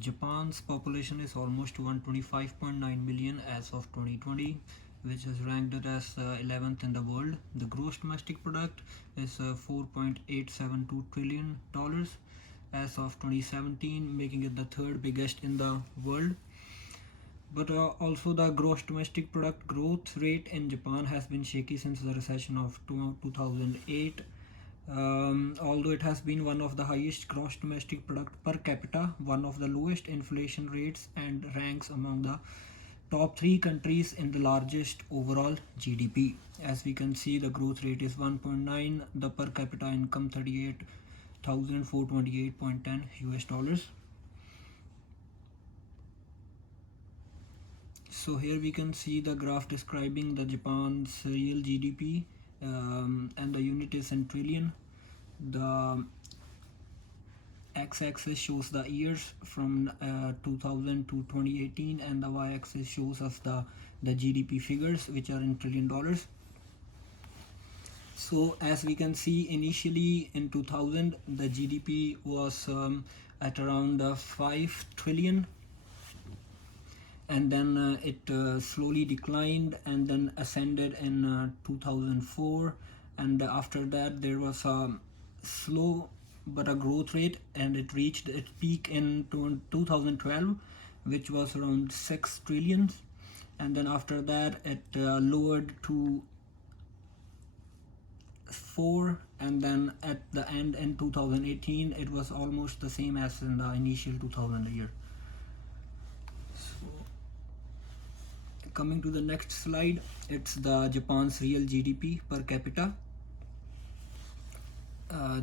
Japan's population is almost 125.9 million as of 2020, which is ranked it as 11th in the world. The gross domestic product is $4.872 trillion as of 2017, making it the third biggest in the world. But also the gross domestic product growth rate in Japan has been shaky since the recession of 2008. Although it has been one of the highest gross domestic product per capita, one of the lowest inflation rates, and ranks among the top three countries in the largest overall GDP. As we can see, the growth rate is 1.9, the per capita income 38,428.10 US dollars. So here we can see the graph describing the Japan's real GDP, and the unit is in trillion. The x-axis shows the years from 2000 to 2018, and the y-axis shows us the GDP figures, which are in trillion dollars. So as we can see, initially in 2000 the GDP was at around 5 trillion, and then it slowly declined and then ascended in 2004, and after that there was a slow but a growth rate, and it reached its peak in 2012, which was around 6 trillion, and then after that it lowered to 4, and then at the end in 2018 it was almost the same as in the initial 2000 year. Coming to the next slide, it's the Japan's real GDP per capita.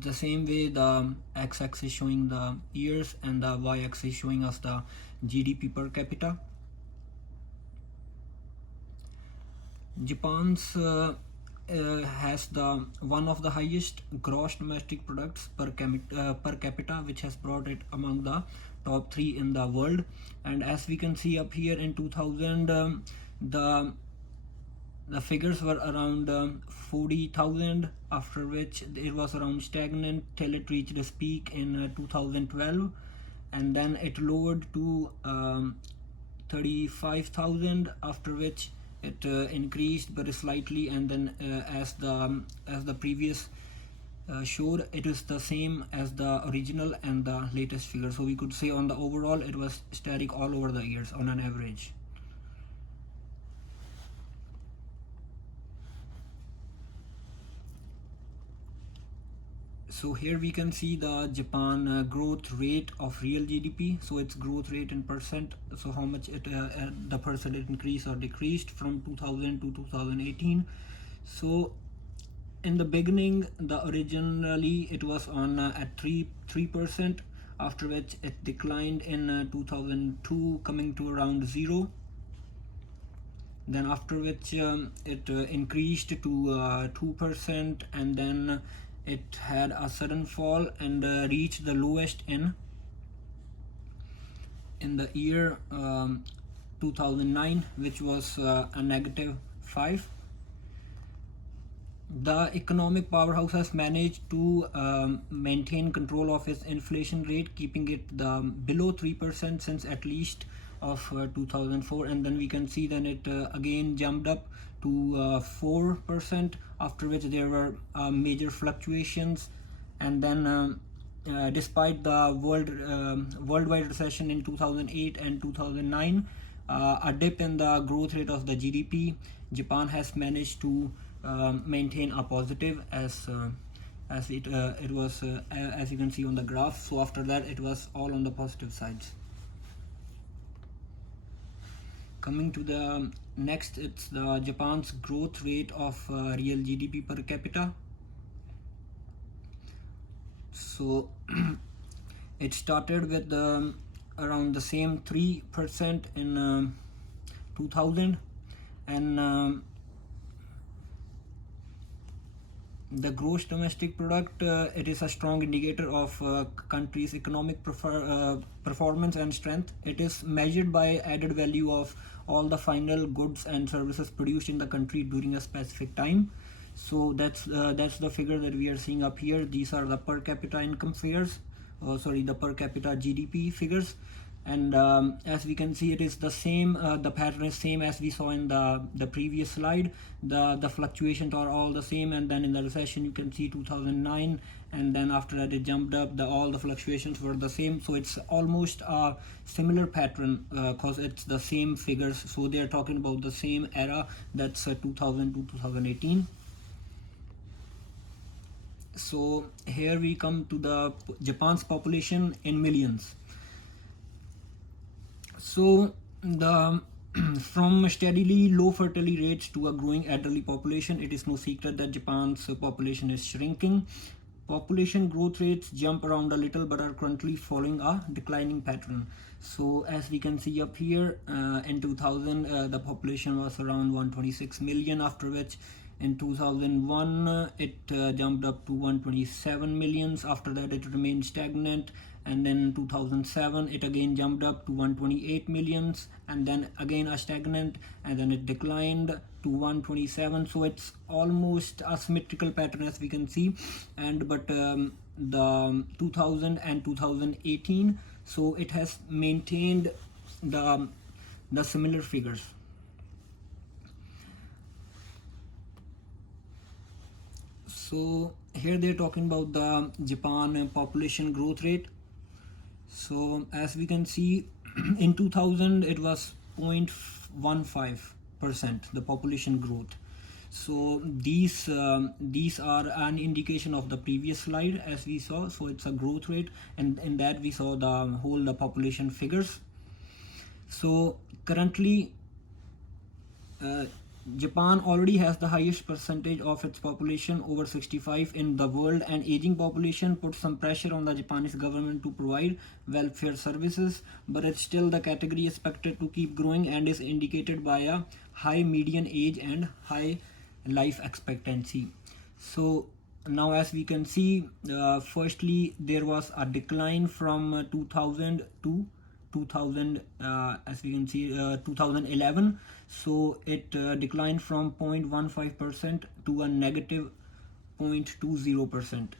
The same way, the x-axis showing the years and the y-axis showing us the GDP per capita. Japan's has the one of the highest gross domestic products per capita, which has brought it among the top three in the world. And as we can see up here, in 2000 the figures were around 40,000, after which it was around stagnant till it reached its peak in 2012, and then it lowered to 35,000, after which it increased but slightly, and then as the previous showed, it is the same as the original and the latest figure. So we could say on the overall it was static all over the years on an average. So here we can see the Japan growth rate of real GDP. So its growth rate in percent, so how much it the percent increased or decreased from 2000 to 2018. So in the beginning, originally it was on at 3%, after which it declined in 2002, coming to around 0. Then after which it increased to 2%, and then it had a sudden fall and reached the lowest in the year 2009, which was a -5. The economic powerhouse has managed to maintain control of its inflation rate, keeping it below 3% since at least of 2004, and then we can see then it again jumped up to 4%, after which there were major fluctuations, and then despite the worldwide recession in 2008 and 2009, a dip in the growth rate of the GDP, Japan has managed to maintain a positive, as it was as you can see on the graph. So after that it was all on the positive sides. Coming to the next, it's the Japan's growth rate of real GDP per capita. So it started with around the same 3% in 2000, and the gross domestic product, it is a strong indicator of country's economic performance and strength. It is measured by added value of all the final goods and services produced in the country during a specific time. So that's the figure that we are seeing up here. These are the per capita income figures, the per capita GDP figures, and as we can see, it is the same, the pattern is same as we saw in the previous slide. The fluctuations are all the same, and then in the recession you can see 2009, and then after that it jumped up, all the fluctuations were the same. So it's almost a similar pattern, because it's the same figures, so they're talking about the same era, that's 2000 to 2018. So here we come to the Japan's population in millions. So the from steadily low fertility rates to a growing elderly population, it is no secret that Japan's population is shrinking. Population growth rates jump around a little but are currently following a declining pattern. So as we can see up here, in 2000 the population was around 126 million, after which in 2001 it jumped up to 127 millions. After that it remained stagnant, and then in 2007 it again jumped up to 128 millions, and then again a stagnant, and then it declined to 127. So it's almost a symmetrical pattern as we can see, and but the 2000 and 2018, so it has maintained the similar figures. So here they're talking about the Japan population growth rate. So as we can see, in 2000 it was 0.15% the population growth. So these are an indication of the previous slide as we saw. So it's a growth rate, and in that we saw the population figures. So currently Japan already has the highest percentage of its population over 65 in the world, and aging population puts some pressure on the Japanese government to provide welfare services, but it's still the category expected to keep growing and is indicated by a high median age and high life expectancy. So now as we can see, firstly there was a decline from 2000 to 2000, as we can see 2011. So it declined from 0.15% to a negative 0.20%,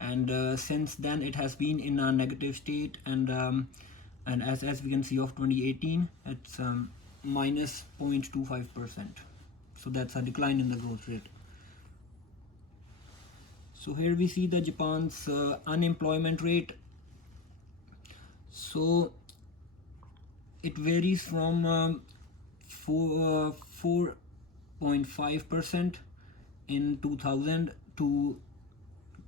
and since then it has been in a negative state, and as we can see of 2018 it's minus 0.25%. So that's a decline in the growth rate. So here we see the Japan's unemployment rate. So it varies from 4.5% in 2000 to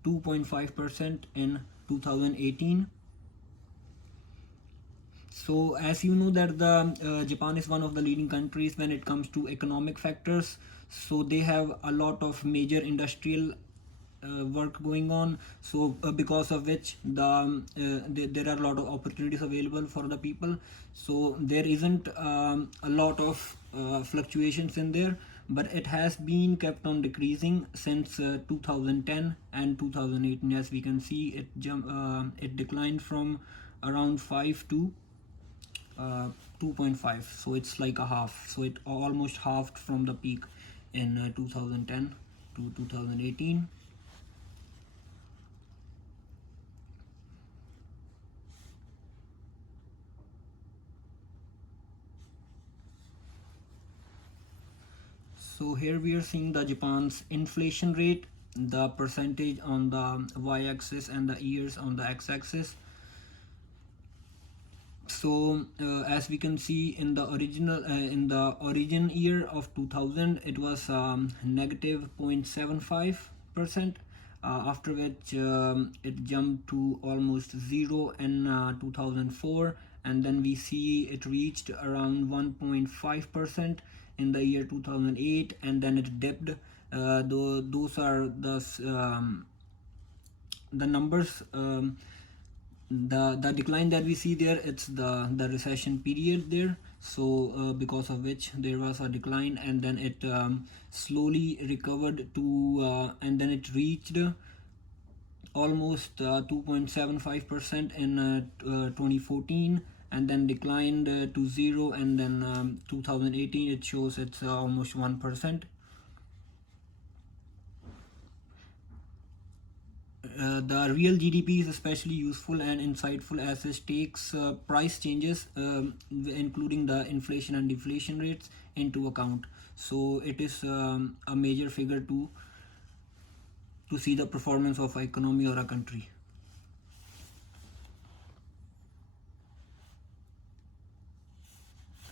2.5% in 2018. So as you know that the Japan is one of the leading countries when it comes to economic factors. So they have a lot of major industrial work going on, so because of which there are a lot of opportunities available for the people. So there isn't a lot of fluctuations in there, but it has been kept on decreasing since 2010 and 2018. As we can see, it declined from around 5 to 2.5, so it's like a half. So it almost halved from the peak in 2010 to 2018. So here we are seeing the Japan's inflation rate, the percentage on the y-axis and the years on the x-axis. So as we can see in the origin year of 2000, it was negative 0.75%, after which it jumped to almost zero in 2004, and then we see it reached around 1.5% in the year 2008, and then it dipped. Those are the numbers. The decline that we see there, it's the recession period there. So because of which there was a decline, and then it slowly recovered to and then it reached almost 2.75% in 2014, and then declined to zero, and then 2018 it shows it's almost 1%. The real GDP is especially useful and insightful as it takes price changes, including the inflation and deflation rates, into account. So it is a major figure to see the performance of an economy or a country.